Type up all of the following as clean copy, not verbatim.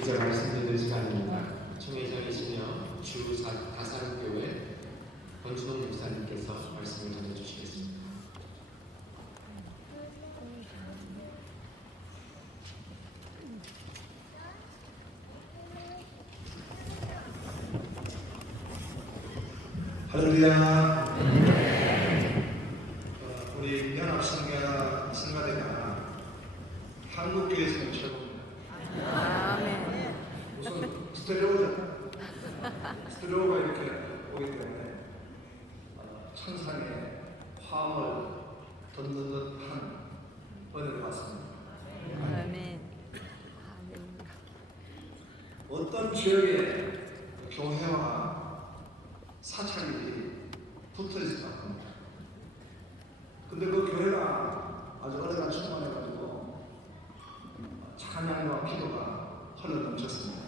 이제 말씀 듣는 시간입니다. 총회장이시며 주 다산교회 권순홍 목사님께서 말씀을 전해주시겠습니다. 할렐루야. 우리 연합성가대가 한국교회에서는 최고입니다. 아멘. 우선 스테레오잖아. 스테레오가 이렇게 보기 때문에 천상의 화음을 듣는 듯한 은혜를 받습니다. 아멘. 어떤 지역에 교회와 사찰이 붙어 있을 것 같습니다. 근데 그 교회가 아주 은혜가 충만해가지고 찬양과 기도가 흘러 넘쳤습니다.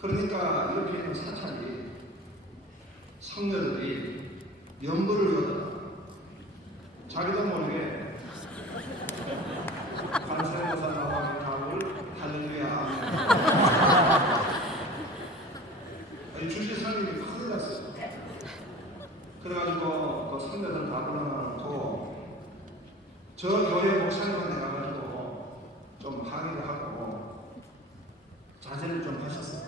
그러니까 이렇게 있는 사찰이 성녀들이 연부를 외우다가 자기도 모르게 관세음보살 나방의 답을 할렐루야 아멘. 주지사님이 큰일 났어요. 그래가지고 그 선배들 다 불러놓고 저 교회 목사님한테 가가지고 좀 항의를 하고 자제를 좀 하셨어요.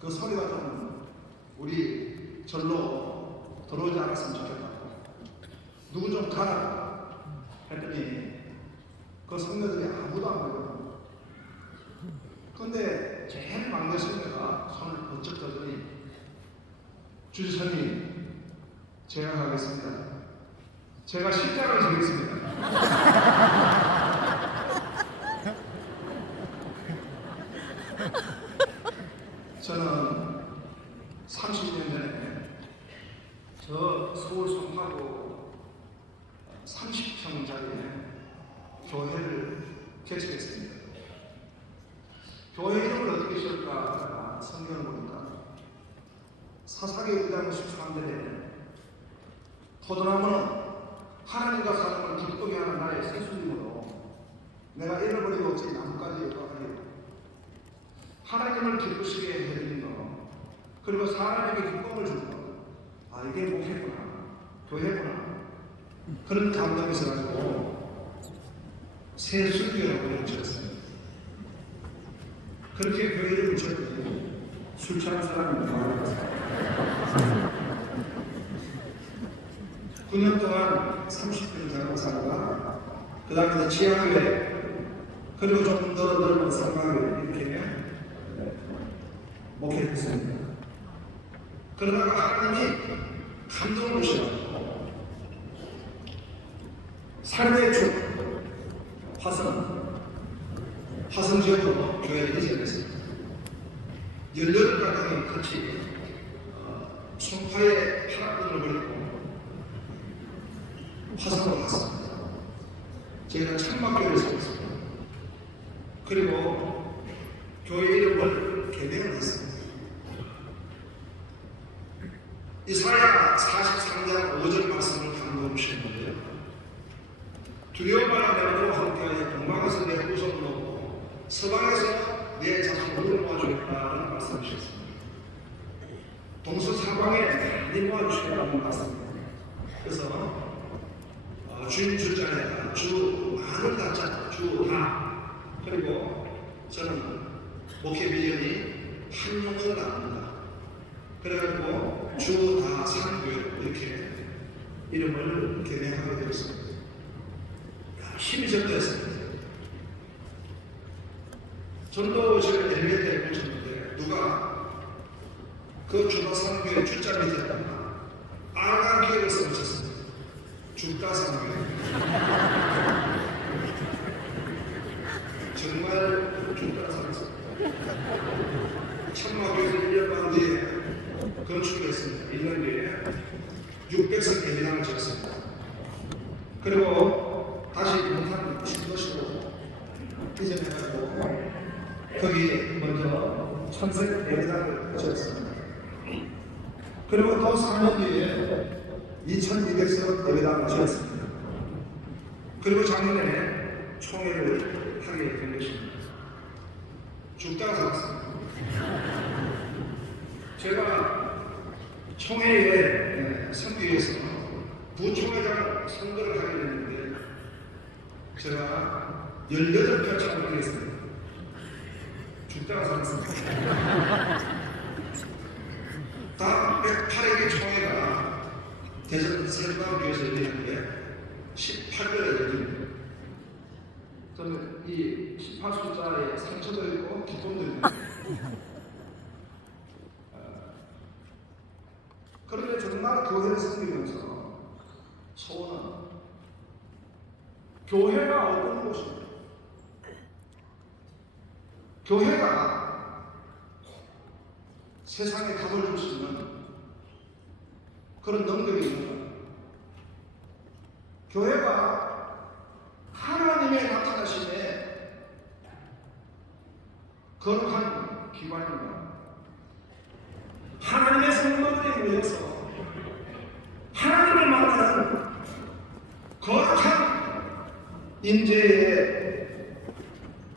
그 소리가 좀 우리 절로 들어오지 않았으면 좋겠다고 누구 좀 가라 했더니 그 선배들이 아무도 안 가거든요. 근데 제일 막내 선배가 손을 번쩍 들더니 주지사님 제가 가겠습니다. 제가 십자가를 지겠습니다. 저는 30년 전에 저 서울 송파구 30평짜리 교회를 개척했습니다. 교회 이름을 어떻게 지을까 성경을 보니까 사사기 2장 13절에 포도나무는 하나님과 사람을 기쁘게 하는 나의 세수님으로 내가 잃어버리고 어찌 나뭇가지 역할하여 하나님을 기쁘시게 해드린 거 그리고 사람에게 기쁨을 주는 거 이게 목회구나 교회구나 그런 감동이 있어가지고 세수교회라고 이름 지었습니다. 그렇게 교회를 붙였더니 술 취한 사람이 나와요. 9년 동안 30년 살고 살다가 그 다음에 지하교회 그리고 좀 더 넓은 상가교회 이렇게 목회했습니다. 그러다가 하나님이 감동을 주시고 삶의 축 화성 지역으로 교회를 이전했습니다. 18가정이 같이 송파에 파란불을 버리고 화성으로 갔습니다. 저희가 천막교회를 세웠습니다. 그리고 교회 이름을 개명을 했습니다. 이사야 43장 5절 말씀을 감동을 주셨는데요. 두려움 말아 내버려 함께하여 동방에서 내 후손을 놓고 서방에서 내 자손을 모아주겠다는 말씀이셨습니다. 동서사방에 많이 모아주시겠다는 말씀입니다. 그래서 주인 주자에 주 많은 다자 주다 그리고 저는 목회 비전이 한 영혼을 나눕니다. 그래가지고 주다산교회 이렇게 이름을 개명하게 되었습니다. 열심히 전도했습니다. 전도실을 엘리베이터에 붙였는데 누가 그 주다산교회 주자 밑에 빨간 기획을 써붙였습니다. 주다산교회 정말 주다산교회 천막교회에서 1년 반 뒤에 건축을 했습니다. 1년 뒤에 600석 예배당을 지었습니다. 그리고 다시 못한 신도시로 이전해가지고 거기 먼저 1000석 예배당을 지었습니다. 그리고 또 4년 뒤에 2200석 예배당을 지었습니다. 그리고 작년에 총회를 하게 된 것입니다. 죽다가 살았습니다. 제가 총회에 선교에서 부총회장 선거를 하게 됐는데 제가 18표獲得했습니다. 죽다가 살았습니다. 다음 108회 총회가 대전 새마을교회에서 열리는데 18월에 열립니다. 저는 이 18숫자에 상처도 있고 기쁨도 있고 그런데 정말 교회를 섬기면서 소원은 교회가 어떤 곳입니까? 교회가 세상에 답을 줄 수 있는 그런 능력이 있는 거예요. 교회가 하나님의 나타나심에 거룩한 기관입니다. 하나님의 성도들이 모여서 하나님을 만나는 거룩한 인재의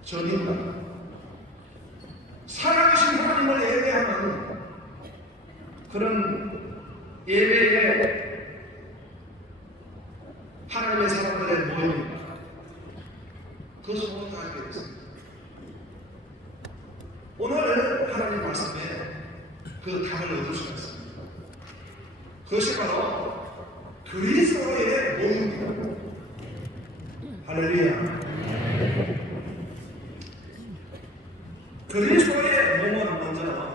전입니다. 살아계신 하나님을 예배하는 그런 예배에 하나님의 사람들의 모임입니다. 그 소원을 알게 됐습니다. 오늘 하나님 말씀에 그 답을 얻을 수가 있습니다. 그것이 바로 그리스도의 모임입니다. 할렐루야. 그리스도의 몸은 먼저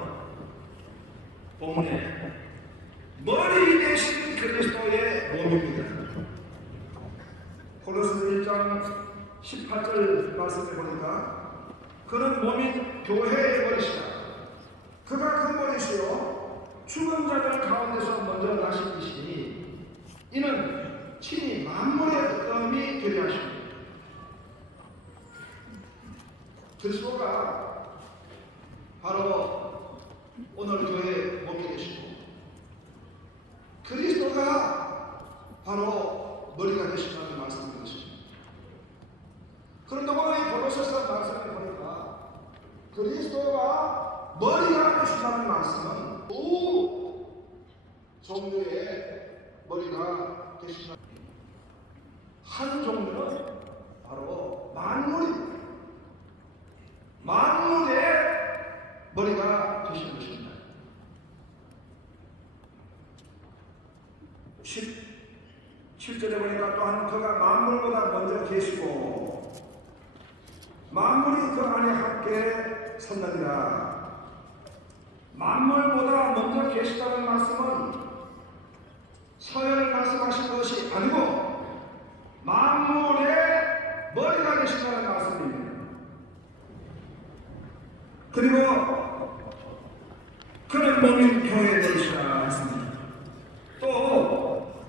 본문에 머리 대신 그리스도의 몸입니다. 고린도서 1장 18절 말씀해 보니까 그는 몸인 교회의 머리시다. 그가 그 머리시요 죽은 자들 가운데서 먼저 나신 이시니 이는 친히 만물의 어떠함이 되려 하십니다. 그리스도가 바로 오늘 교회의 몸이 되시고 그리스도가 바로 머리가 되신다는 말씀인 것입니다. 그런데 오늘 고린도서 말씀을 보니까 그리스도가 머리가 되신다는 말씀은 두 종류의 머리가 되신다. 한 종류는 바로 만물입니다. 만물의 머리가 되신 것입니다. 17절에 보니까 또한 그가 만물보다 먼저 계시고 만물이 그 안에 함께 섰느니라. 만물보다 먼저 계시다는 말씀은 서열을 말씀하신 것이 아니고 만물의 머리가 되신다는 말씀입니다. 그리고 그는 몸인 교회에 되시라 했습니다. 또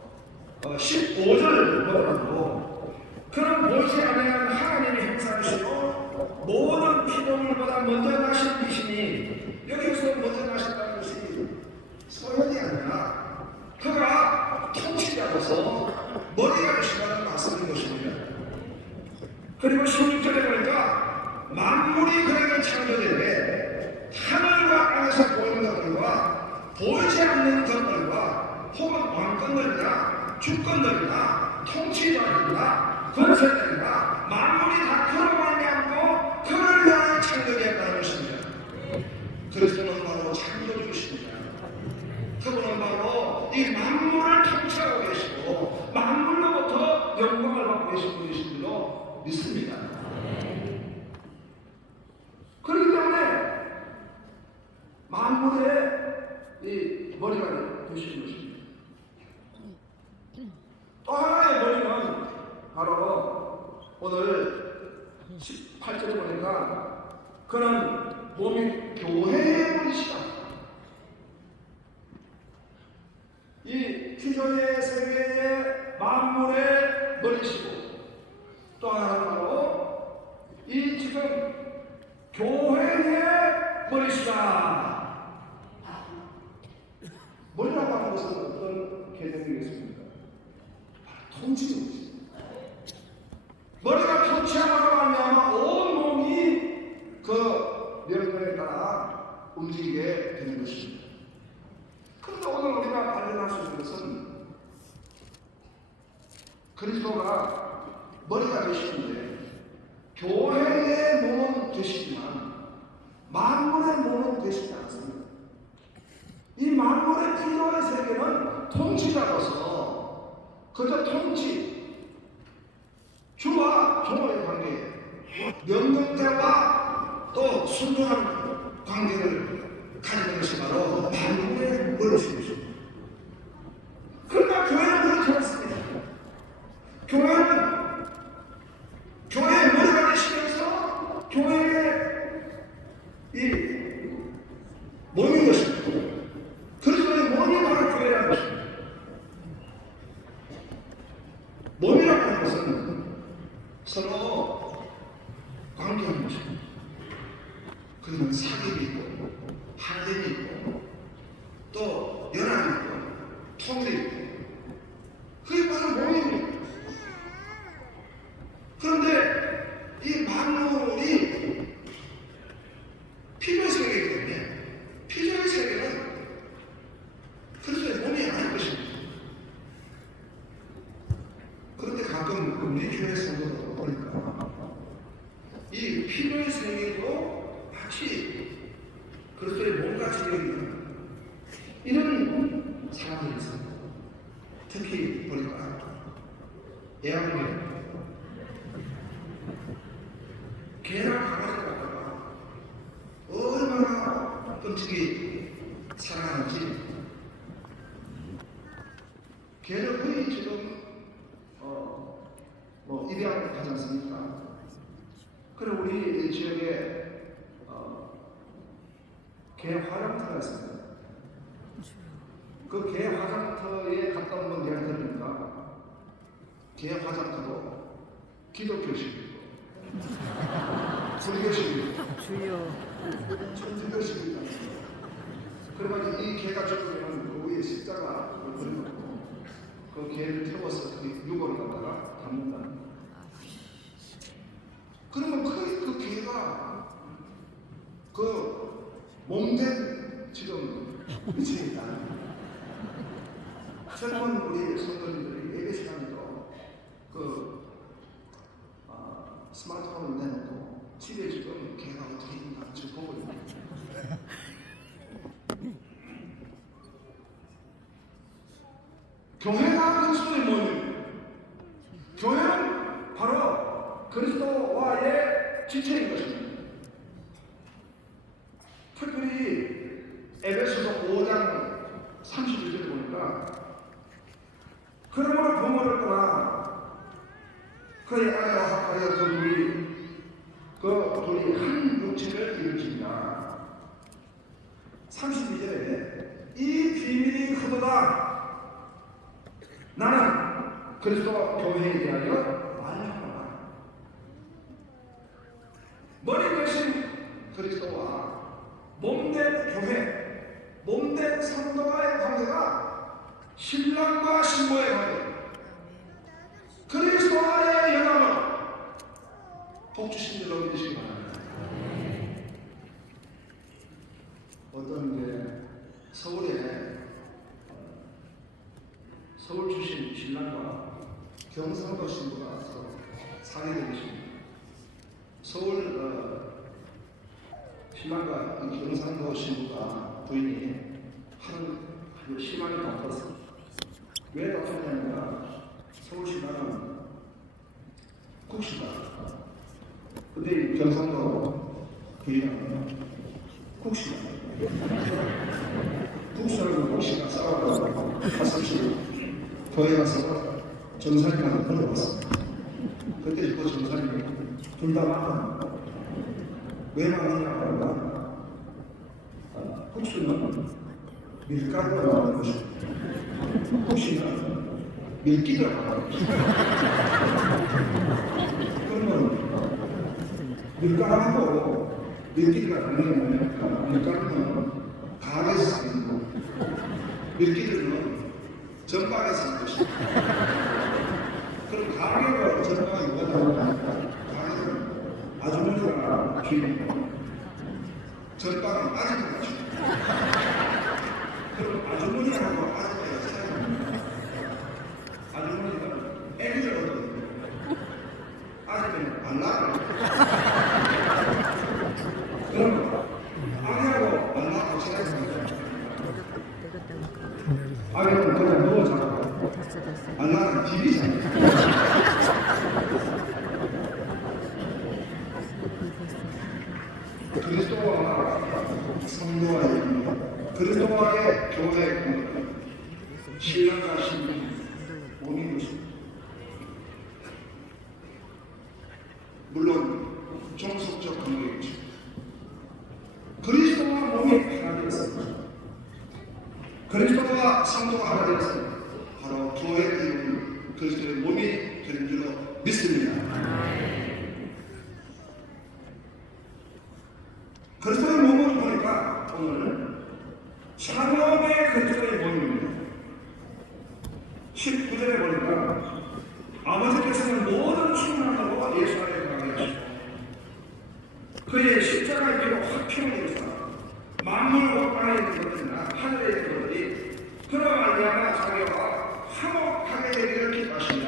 15절 보더라도 그는 보이지 아니하는 하나님의 형상이시요 모든 피조물보다 먼저 나신 이시니 여기서 먼저 나셨다는 것이 서현이 아니라 그가 통치자로서 머리가 되시다는 말씀인 것입니다. 그리고 16절에 보니까 만물이 그에게 창조되되 하늘과 땅에서 보이는 것들과 보이지 않는 것들과 혹은 왕권들이나 주권들이나 통치자들이나 권세들이나 만물이 다 그로 말미암고 그를 위하여 창조되었다는 것입니다. 그리스도는 바로 창조주이십니다. 그분은 바로 이 만물을 통치하고 계시고 만물로부터 영광을 받고 계신 분이신 줄로 믿습니다. 그렇기 때문에 만물의 이 머리가 되시는 것입니다. 또 하나의 머리는 바로 오늘 18절에 보니까 그는 몸이 교회의 머리시다. 이 기존의 세계의 만물의 머리시고 또 하나는 바로 이 지금 교회의 머리시다. 머리라고 하는 것은 어떤 개념이겠습니까? 통치는 것입니다. 머리가 통치함으로 말미암아 온 몸이 그 교회에 따라 움직이게 되는 것입니다. 그런데 오늘 우리가 발견할 수 있는 것은 그리스도가 머리가 되시는데 교회의 몸은 되시지만 만물의 몸은 되시지 않습니다. 이 만물의 필요의 세계는 통치자로서 그저 통치, 주와 종의 관계, 명령자와 또 순종하는 관계를 가지는 것이 바로 만물의 어르신이십니다. 그러나 교회는 그렇지 않습니다. 교회는 교회의 머리가 되시면서 교회의 이 몸인 것입니다. 그리스도의 몸이 바로 교회라는 것입니다. 몸이라고 하는 것은 서로 관계하는 것입니다. 그러면 사귐이 있고 harm이 있고 또 연합이 있고 통일이 있고 그게 바로 몸입니다. 그런데 이 만물이 필요의 세계이기 때문에 필요의 세계는 그리스도의 몸이 아닐 것입니다. 그런데 가끔 우리 교회 성도들 보니까 이 필요의 세계도 마치 그리스도의 몸같이 여기는 이런 사람들이 있습니다. 특히 보니까 애완견 개나 강아지를 갖다가 얼마나 끔찍이 사랑하는지 개는 거의 지금 입양을 하지 않습니까? 그래 우리 지역에 개 화장터가 있습니다. 그 개 화장터에 갔다 온 건 내가 들으니까 개 화장터도 기독교식 불교식입니다. 주여. 천주교식입니다. 그래가지고 이 개가 죽으면 그 위에 십자가를 그려놓고 그 개를 태워서 그 유골을 갖다가 담는다. 그러면 그 개가 그 몸된 지금 위치에 있다. 젊은 우리 성도님들이 예배 시간에도 그 스마트폰을 내놓고 집에 지금 개가 어떻게 있나 지금 보고 있는 거예요. 교회가 그리스도의 몸입니다. 교회는 바로 그리스도와의 지체인 것입니다. 특별히 에베소서 5장 31절을 보니까 그러므로 부모를 떠나 그의 아내와 합하여 그 둘이 한 육체를 이루신다. 32절에 이 비밀이 크도다. 나는 그리스도 교회에 대하여 말하노라. 머리 대신 그리스도와 몸된 교회, 몸된 성도와의 관계가 신랑과 신부의 관계, 그리스도와의 연합을 복 주신 줄로 믿으시기 바랍니다. 어떤 게 서울에 서울 출신 신랑과 경상도 신부가 사귀게 되십니다. 서울 신랑과 경상도 신부가 부인이 아주 심하게 다퉜습니다. 왜 다퉜냐면 서울 신랑은 국시다. 근데 경상도 부인은 국시다. 국수하고 국시가 싸워가지고 가슴실 교회 가서 전사님한테 물어봤습니다. 그때 그 전사님이 둘 다 맞다. 왜 맞느냐고 하니까 국수는 밀가루가 나오는 것이고 국시는 밀기가 나오는 것이고 그러면 밀가루하고 밀기가 나오는 게 뭐냐면 밀가루는 가게에서 사는 거 밀기는 전방에서 사는 것이고 그럼 가게가 전방에 뭐가 나오냐 가게는 아주머니가 주인이고 전방은 아직도 맞죠. 그럼 아주머니하고 아줌마가 사랑합니다. 아주머니가 애기를 얻어요. 아줌마는 말라고. 그럼 아기하고 말라고 사랑합니다. 아기는 그냥 누워 자고 말라는 비비잖아요. 그리스도와 성도와의 그리스도와의 교회의 공동 신랑과 신부 몸이 것입니다. 물론 종속적 관계이죠. 그리스도와 몸이 하나 되었습니다. 그리스도와 성도가 하나 되었습니다. 바로 교회의 이름은 그리스도의 몸이 되는 줄로 믿습니다. 그리스도의 몸을 보니까 오늘 샬롬의 그리스도의 몸입니다. 19절에 보니까 아버지께서는 모든 충만하고 예수 안에 거하게 하시고 그의 십자가의 피로 화평을 이루사 만물과 땅에 있는 것들이나 하늘에 있는 것들이 그로 말미암아 자기와 화목하게 되기를 기뻐하십니다.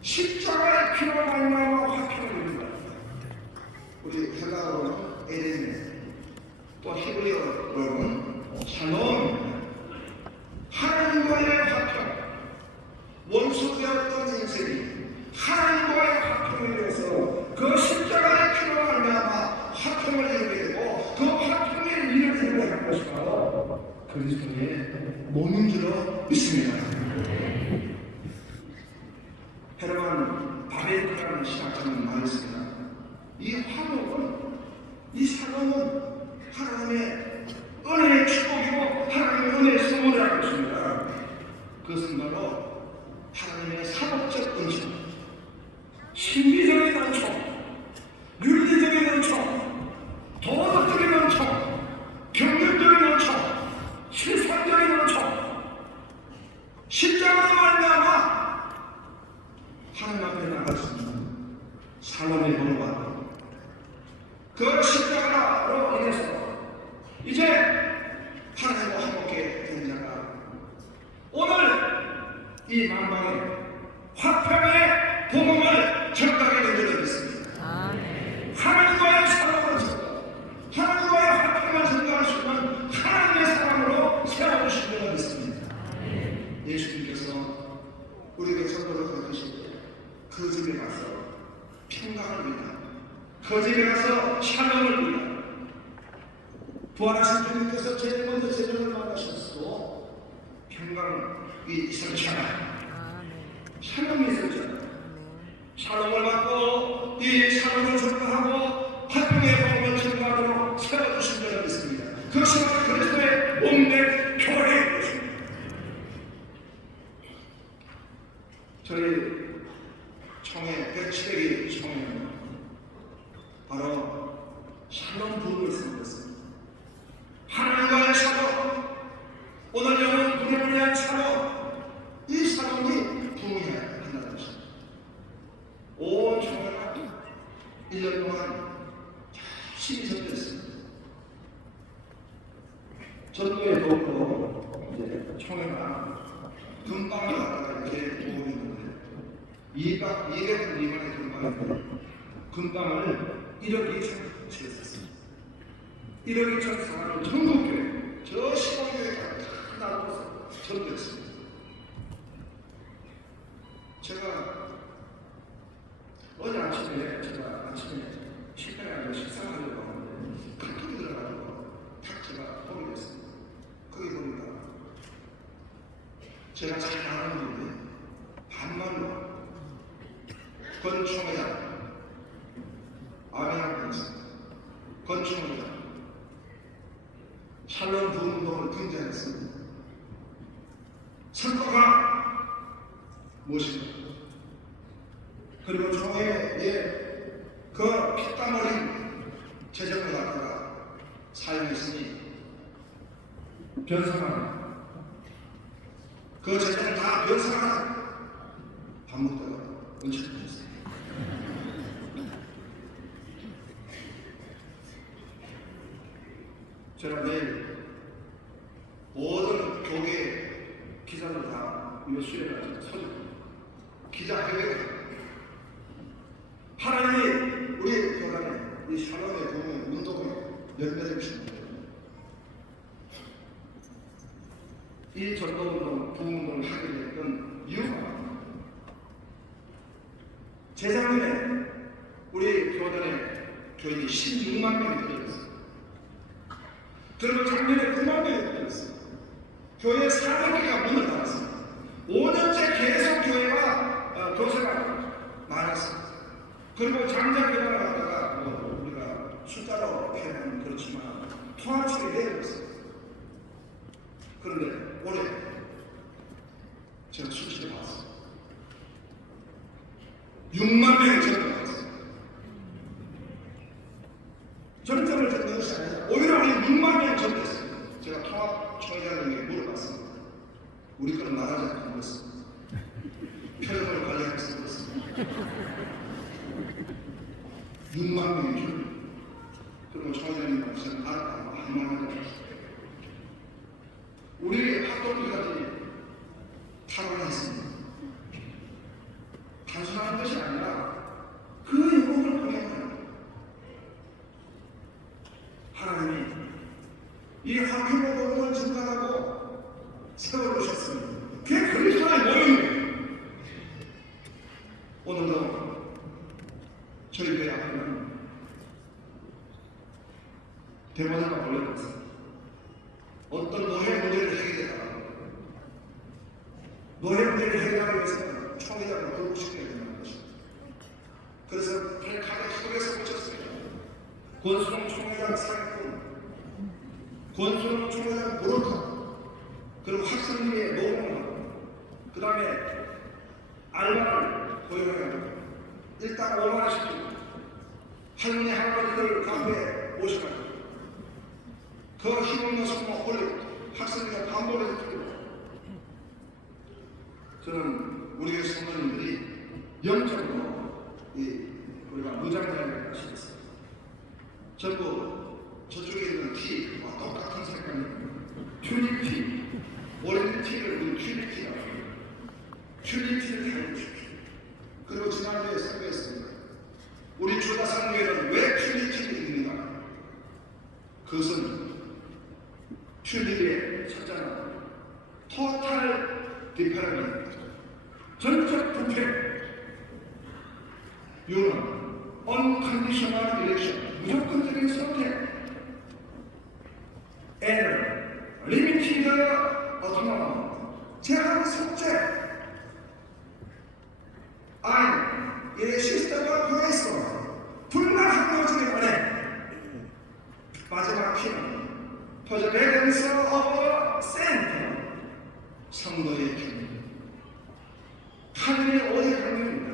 십자가의 피로 말미암아 화평을 이룬다. 우리 헬라어로는 에레네, 또 히브리어로는 샬롬, 하나님과의 화평, 원수되었던 인생이 하나님과의 화평을 위해서 그 십자가의 피로 말미암아 화평을 이루게 되고 그 화평을 이루게 할 것이 바로 그리스도의 몸인 줄로 믿습니다. 헤르만 바베크라는 신학자는 말했습니다. 이 화목은, 이 샬롬은 하나님의 은혜의 축복이고 하나님의 은혜의 선물이라고 했습니다. 그것은 바로 하나님의 사법적 은총, 신비적인 은총, 윤리적인 은총, 도덕적인 은총, 경륜적인 은총, 실산적인 은총, 십자가로 말미암아 하나님 앞에 나갈 수 있는 샬롬의 번호가 그 십자가로 인해서 이제 하나님과 함께 된 자가 오늘 이 만방에 화평의 복음을 전하게 된 줄을 믿습니다. 하나님과의 사랑을 전하고 하나님과의 화평을 전할 수 있는 하나님의 사랑으로 세워주신 줄을 믿습니다. 예수님께서 우리에게 선물을 가르치실 때 그 집에 가서 평강을 위하여 그 집에 가서 샬롬을 위하여 부활하신 주님께서 제일 먼저 제자를 만나셨고 평강이 있었잖아요. 샬롬이 있었잖아요. 샬롬을 받고 이 샬롬을 전하고 화평의 복음을 전하도록 세워주신 줄을 믿습니다. 그것이 바로 그리스도의 몸된 교회인 것입니다. 저희 총회 107회기 총회는 바로 샬롬 부흥을 선포했습니다. 하나님과의 샬롬, 오늘 영혼 부흥을 위한 샬롬, 이 샬롬이 부흥해야 한다는 것입니다. 온 총회가 1년 동안 열심히 전도했습니다. 전도에 더욱더 이제 총회가 금방에 왔다가 이렇게 모으는데 200분 미만의 금방인데 금방을 1억 2천 치렀습니다. 1억 2천 사람을 전국교회 저 시골교회가 다 나눠서 전도했습니다. 제가 어제 아침에 식당에 앉아 식사를 하려고 하는데 카톡이 들어가지고 딱 제가 보게 됐습니다. 거기 보니까 제가 잘 아는 분인데 반말로 권총회장 아멘하면서 권총회장 샬롬 부흥운동을 등장했습니다. 선거가 무엇인가? 그리고 총회에 그 피땀 흘린 재정을 갖다가 사용했으니 변상하는 그 재정을 다 변상하는 밥 먹다가 은총을 했습니다. 제가 내일 모든 교계 기자들 다 이거 수행하죠. 서류 기자회견. 하나님이 우리 교단에 이 샬롬의 공의 운동에 열매를 주십니다. 이 전도운동, 부흥운동을 하게 됐던 이유가 재작년에 우리 교단에 교인이 16만 명이 들어갔어요. 그리고 작년에 9만 명이 들어갔어요. 교회 400개가 문을 닫았어요. 5년째 계속 교회가 교세가 많았어요. 그리고 장작 개발을 하다가 우리가 숫자로 표현하면 그렇지만 통합식이 되어버렸어요. 그런데 올해 제가 수치를 봤어요. 6만 명이 전도했어요. 전점을 듣는 것이 아니라 오히려 우리 6만 명이 전도했어요. 제가 통합총회장님에게 물어봤습니다. 우리 거는 말하지 않고 물었습니다. 표정을 관리하면서 물었습니다. 6만 명이 전도. 그리고 총회장님하고 저는 알았다고 한마디 하셨어요. 우리 학도들까지 탈환했습니다. 단순한 것이 아니라 그 영혼을 보내는 하나님이 이 학교보험을 증가하고 세워놓으셨습니다. 그게 그리스도의 모임이에요. 오늘도 저희 교회 앞에는 대모자가 올려놨습니다. 어떤 노예 문제를 해결하라. 노예 문제를 해결하기 위해서는 총회장을 불구시켜야 된다는 것입니다. 그래서 백화점 속에서 붙였습니다. 권순홍 총회장 사기꾼, 권순홍 총회장 모르카, 그리고 학생들의 노동을, 그 다음에 알바를 고용해가지고 일단 5만원씩 주고 할머니 할아버지들 카페에 모셔가지고 그 힘없는 소모 올리고 학생들과 반복해서 듣고 저는 우리 교회 성도님들이 영적으로 우리가 무장자를 하셨어요. 전부 저쪽에 있는 티와 똑같은 색깔이 튤립 티, 오렌지 티를 우리 튤립 티라고 해요. 튤립 티를 사용하십시오. 그리고 지난주에 설교했습니다. 우리 주다산교회는 왜 튤립 티를 입는가? 그것은 튤립의 첫째는 토탈 디페런트, 전적 부패. 유는 unconditional election, 무조건적인 선택. N은 limited autonomy, 제한 속죄. I는 irresistible grace, 불가항력적인 은혜. 마지막 P는 perseverance of saint, 성도의 균. 하늘의 오해 강림입니다.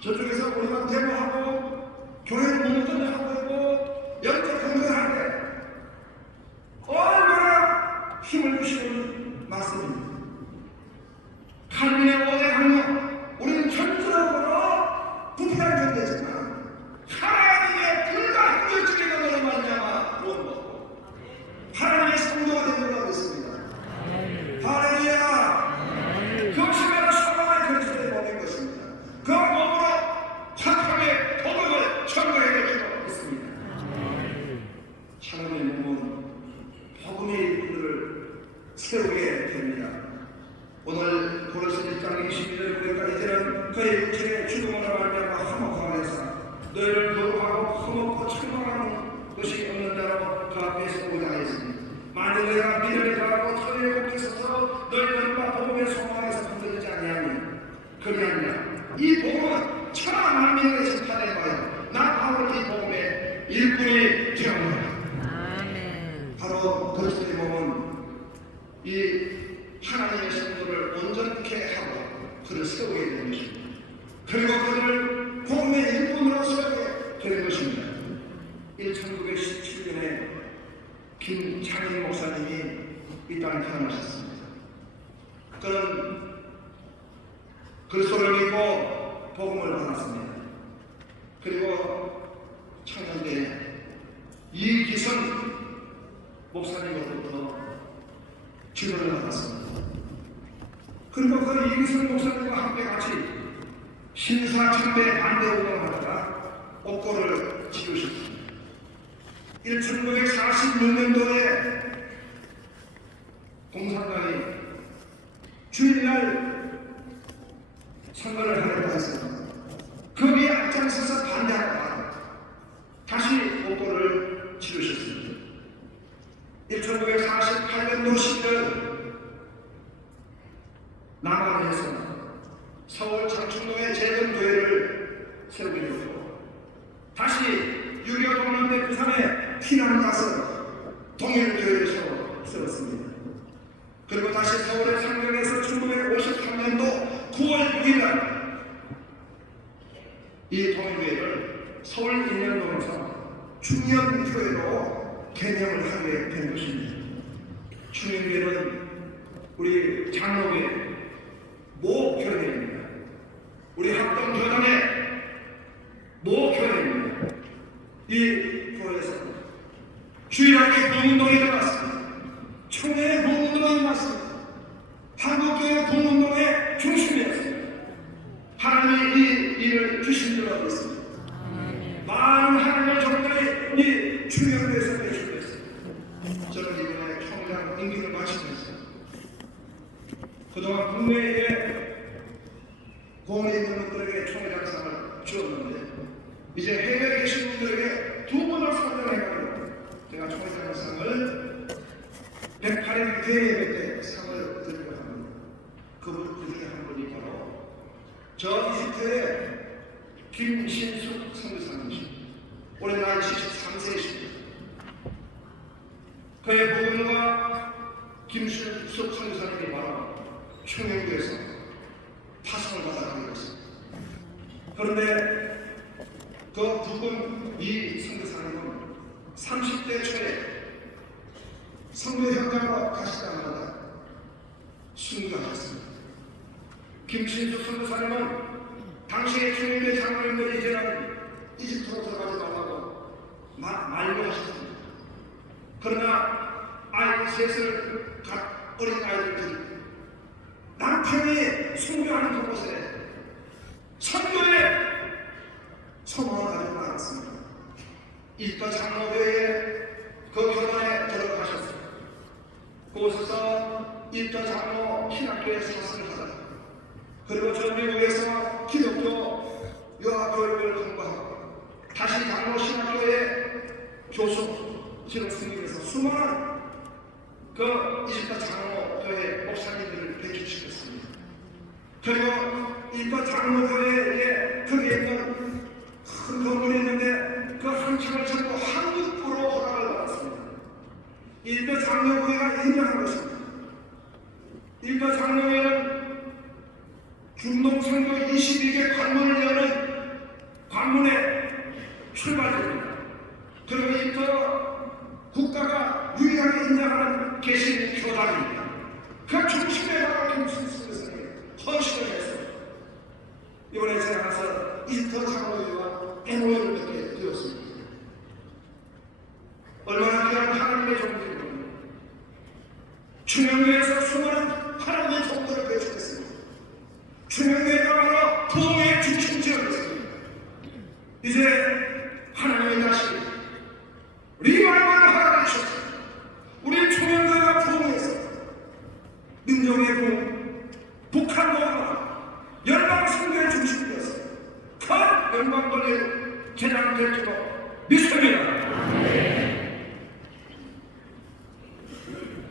저쪽에서 우리가 대모하고 교회를 문전을 하고 있고 영적 공부를 하는데 얼마나 힘을 주시는 말씀입니다. 하늘의 오해 강림, 우리는 전적으로 부패한 존재지만 하나님의 불가항력적인 은혜로 말미암아 구원받고 하나님의 성도가 되는 것입니다. 할렐루야. 교시가는 사랑의 그리스도의 몸인 것입니다. 그 몸으로 착하게 복음을 전가해 주시고 있습니다. 하나님의 몸은 복음이 우리를 세우게 됩니다. 오늘 고린도서 1장 21절 보니까 이제는 그의 육체의 죽음으로 말미암아 화목하게 하사 너희를 거룩하고 흠없고 책망하는 것이 없는 자로 그 앞에 서고자 하였으니 만일 너희가 믿음에 더하고 터에 곱게 서서 너희는 복음의 소망에서 흔들리지 아니하니 그리하니라. 이 복음은 천하 만민의 심판에 봐요. 나 바로 이 복음의 일꾼이 되었노라. 아멘. 바로 그리스도의 몸은 이 하나님의 성도를 온전케 하고 그를 세우게 되는 것입니다. 그리고 그를 복음의 일꾼으로 세우게 되는 것입니다. 1917년에 김창인 목사님이 이 땅에 태어나셨습니다. 그는 그리스도를 믿고 복음을 받았습니다. 그리고 청년 때 이기선 목사님으로부터 지도를 받았습니다. 그리고 그 이기선 목사님과 함께 같이 신사참배 반대운동을 하다가 옥고를 지으셨습니다. 1946년도에 공산당이 주일날 선거를 하려고 했습니다. 거기에 앞장서서 반대하다가 다시 옥고를 지으셨습니다. 1948년도 11월 남한에서 서울 장충동에 재건교회를 세우게 되었고 다시 6.25 동란 때 부산에 피난 가서 동일교회를 세웠습니다. 그리고 다시 서울의 상경에서 1953년도 9월 6일 이 동일교회를 서울 인연동에서 충현교회로 개명을 하게 된 것입니다. 충현교회는 우리 장로교회 모교회입니다. 우리 합동교단의 모교회입니다. 이 교회에서 주일학교 봉운동에 일어났습니다. 총회 봉운동에 일어났습니다. 한국교회 봉운동의 중심이었습니다. 하나님이 이 일을 주신 줄 알고 있습니다. 많은 하나님의 종들이 이 충현교회에서 배출됐습니다. 저는 이번에 총장 임기를 마치면서 그동안 국내에 공헌에 있는 분들에게 총회장상을 주었는데 이제 해외에 계신 분들에게 두 번을 선정해가지고 제가 총회장상을 108일 대회회 때 상을 드리려고 합니다. 그분 중에 한 분이 바로 저 이집트의 김신숙 선교사님이십니다. 올해 나이 73세이십니다. 그의 부모님과 김신숙 선교사님이 바로 충현교에서 파송을 받아가게 되었습니다. 그런데 그 부분 이 선교사님은 30대 초에 선교 현장으로 가시자마자 순교하셨습니다. 김신숙 선교사님은 당시의 충현교회 장로님들이 이제는 이집트로 들어가지 말라고 만류하셨습니다. 그러나 아이 셋을 어린 아이들이 남편이 순교하는 그곳에 선교에 소망을 가지고 나갔습니다. 일터 장로교회에 그 교단에 들어가셨습니다. 그곳에서 일터 장로 신학교에 사슬을 하다가 그리고 전 미국에서 기독교 유아교육을 공부하고 다시 장로 신학교의 교수 지금 승리해서 수많은 그 이집트 장로교회 목사님들을 배출시켰습니다. 그리고 이집트 장로교회에 거기에 있는 큰 건물이 있는데 그 한 층을 전부 한국으로 허락을 받았습니다. 이집트 장로교회가 인정한 것입니다. 이집트 장로교회는 중동선교 22개 관문을 여는 관문의 출발입니다. 그리고 이집트 국가가 유일하게 인정하는 개신 교단입니다. 그 중심에 바로 김신숙 선생님이 헌신을 했습니다. 이번에 제가 가서 이집트 장로교회와 MOU를 맺게 되었습니다. 얼마나 귀한 하나님의 종들입니다. 충현교회에서 수많은 하나님의 종들을 배출했습니다. 충현교회가 바로 부흥의 중심지였습니다. 이제 하나님의 다시 리바이벌을 하라 주셨습니다. 우리 충현교회가 부흥해서 민족의 부흥, 북한 노가 열방 선교의 중심이었습니다. 큰 영광 돌릴 개장될 줄로 믿습니다.